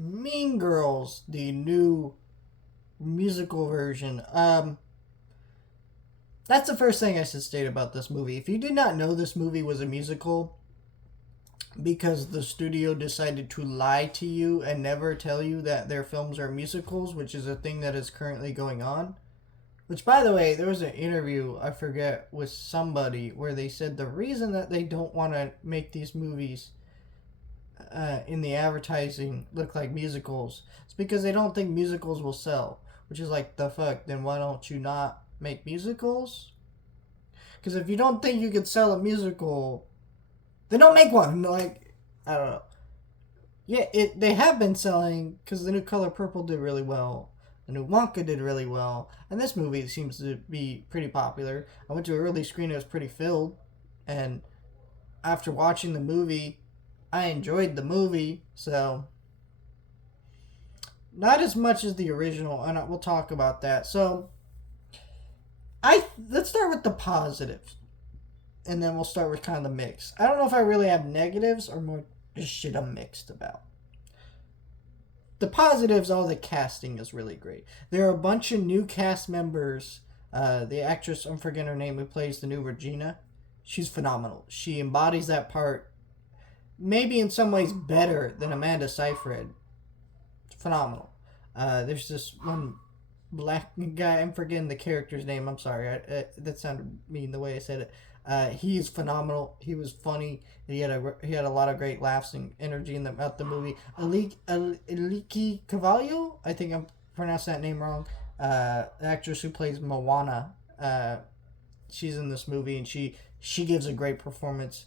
Mean Girls, the new musical version. That's the first thing I should state about this movie. If you did not know this movie was a musical because the studio decided to lie to you and never tell you that their films are musicals, which is a thing that is currently going on. Which, by the way, there was an interview, I forget, with somebody where they said the reason that they don't want to make these movies in the advertising look like musicals is because they don't think musicals will sell. Which is like, the fuck, then why don't you not make musicals? Because if you don't think you could sell a musical, then don't make one. Like, I don't know. Yeah, they have been selling because the new Color Purple did really well. The new Wonka did really well, and this movie seems to be pretty popular. I went to an early screen; it was pretty filled, and after watching the movie, I enjoyed the movie. So, not as much as the original, and we'll talk about that. So, I let's start with the positives, and then we'll start with kind of the mix. I don't know if I really have negatives or more just shit I'm mixed about. The positives, all the casting is really great. There are a bunch of new cast members. The actress, I'm forgetting her name, who plays the new Regina, she's phenomenal. She embodies that part, maybe in some ways better than Amanda Seyfried. Phenomenal. There's this one black guy, I'm forgetting the character's name. I'm sorry, that sounded mean the way I said it. He is phenomenal. He was funny. He had a lot of great laughs and energy in about the movie. Aliki Cavallo, I think I'm pronouncing that name wrong. The actress who plays Moana. She's in this movie and she gives a great performance.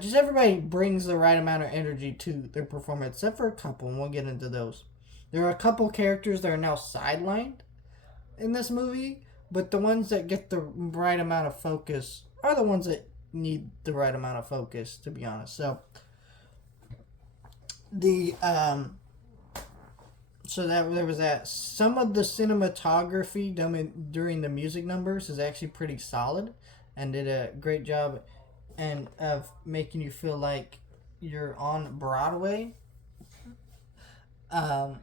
Just everybody brings the right amount of energy to their performance, except for a couple, and we'll get into those. There are a couple characters that are now sidelined in this movie, but the ones that get the right amount of focus are the ones that need the right amount of focus, to be honest. So that there was that. Some of the cinematography done during the music numbers is actually pretty solid, and did a great job, and of making you feel like you're on Broadway. Um,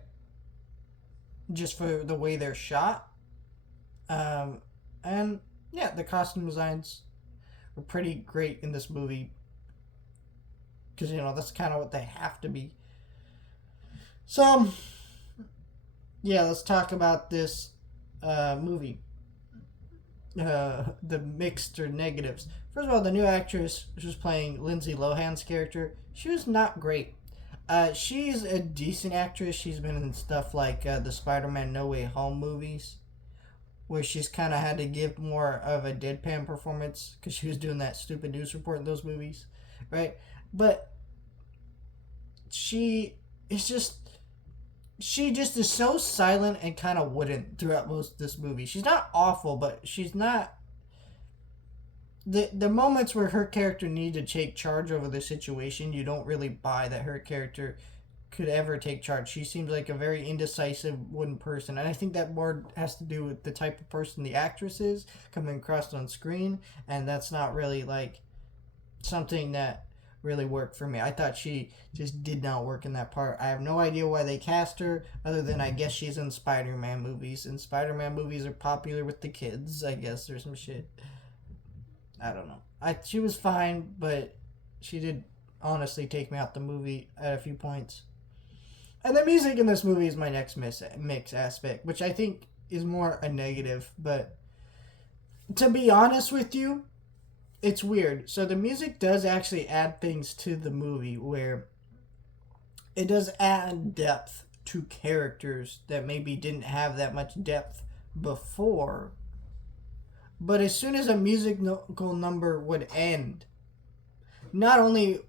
just for the way they're shot. And yeah, the costume designs were pretty great in this movie because that's kind of what they have to be. So yeah, let's talk about this movie. The mixed or negatives. First of all, the new actress who's playing Lindsay Lohan's character, she was not great. She's a decent actress. She's been in stuff like the Spider-Man No Way Home movies, where she's kind of had to give more of a deadpan performance because she was doing that stupid news report in those movies, right? But she just is so silent and kind of wooden throughout most of this movie. She's not awful, but she's not. The moments where her character needed to take charge over the situation, you don't really buy that her character could ever take charge. She seems like a very indecisive wooden person, and I think that more has to do with the type of person the actress is coming across on screen, and that's not really like something that really worked for me. I thought she just did not work in that part. I have no idea why they cast her, other than I guess she's in Spider-Man movies, and Spider-Man movies are popular with the kids, I guess, or some shit. I don't know. She was fine, but she did honestly take me out the movie at a few points. And the music in this movie is my next mix aspect, which I think is more a negative. But to be honest with you, it's weird. So the music does actually add things to the movie where it does add depth to characters that maybe didn't have that much depth before. But as soon as a musical number would end, not only,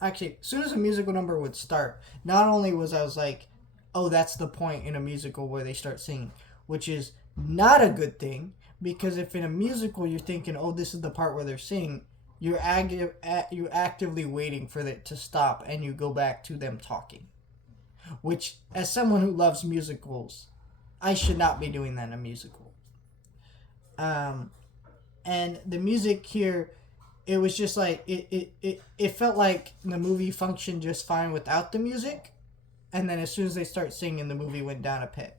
actually, as soon as a musical number would start, not only was I was like, oh, that's the point in a musical where they start singing, which is not a good thing, because if in a musical you're thinking, oh, this is the part where they're singing, you're actively waiting for it to stop and you go back to them talking. Which, as someone who loves musicals, I should not be doing that in a musical. And the music here, it was just like it felt like the movie functioned just fine without the music, and then as soon as they start singing, the movie went down a peg.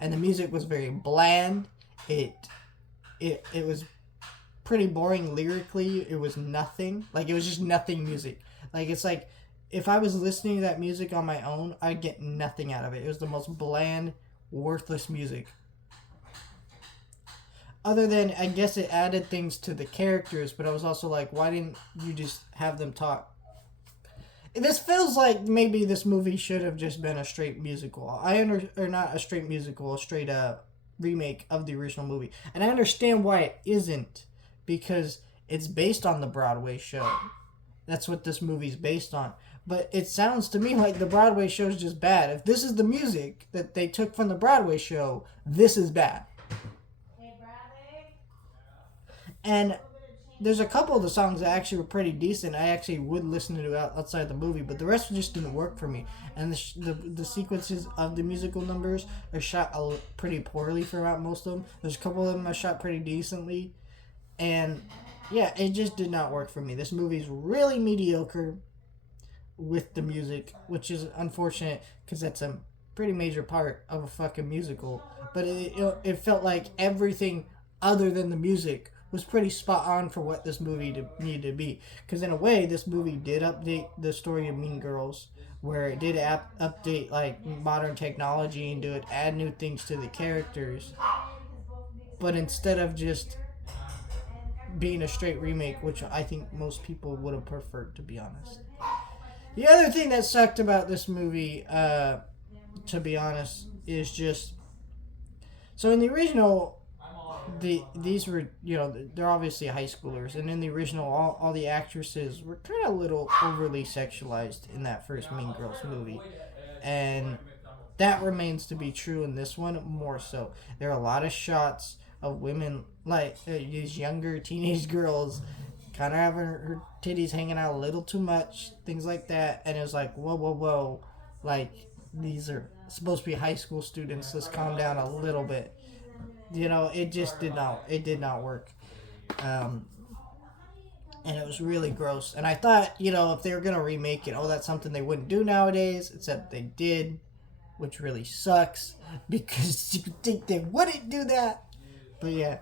And the music was very bland. It was pretty boring lyrically. It was nothing. Like, it was just nothing music. Like, it's like, if I was listening to that music on my own, I'd get nothing out of it. It was the most bland, worthless music. Other than, I guess it added things to the characters, but I was also like, why didn't you just have them talk? This feels like maybe this movie should have just been a straight musical. Or not a straight musical, a straight remake of the original movie. And I understand why it isn't, because it's based on the Broadway show. That's what this movie's based on. But it sounds to me like the Broadway show's just bad. If this is the music that they took from the Broadway show, this is bad. And there's a couple of the songs that actually were pretty decent. I actually would listen to outside the movie, but the rest just didn't work for me. And the sequences of the musical numbers are shot pretty poorly throughout most of them. There's a couple of them are shot pretty decently. And yeah, it just did not work for me. This movie's really mediocre with the music, which is unfortunate because that's a pretty major part of a fucking musical. But it felt like everything other than the music was pretty spot on for what this movie needed to be. Because in a way, this movie did update the story of Mean Girls, where it did update like modern technology and add new things to the characters. But instead of just being a straight remake, which I think most people would have preferred, to be honest. The other thing that sucked about this movie, to be honest, is just, so in the original, these were, they're obviously high schoolers, and in the original, all the actresses were kind of a little overly sexualized in that first Mean Girls movie, and that remains to be true in this one more so. There are a lot of shots of women, like these younger teenage girls, kind of having her titties hanging out a little too much, things like that, and it was like, whoa, like, these are supposed to be high school students, let's calm down a little bit. It just did not work. And it was really gross. And I thought, if they were going to remake it, that's something they wouldn't do nowadays, except they did, which really sucks, because you think they wouldn't do that. But yeah.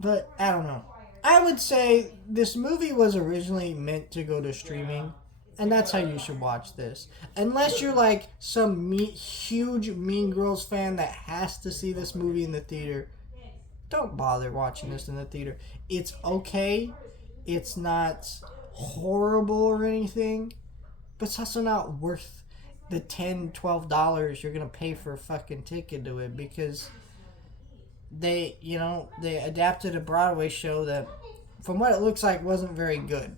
But, I don't know. I would say this movie was originally meant to go to streaming. And that's how you should watch this. Unless you're like some huge Mean Girls fan that has to see this movie in the theater, don't bother watching this in the theater. It's okay. It's not horrible or anything. But it's also not worth the $10, $12 you're going to pay for a fucking ticket to it, because they adapted a Broadway show that, from what it looks like, wasn't very good.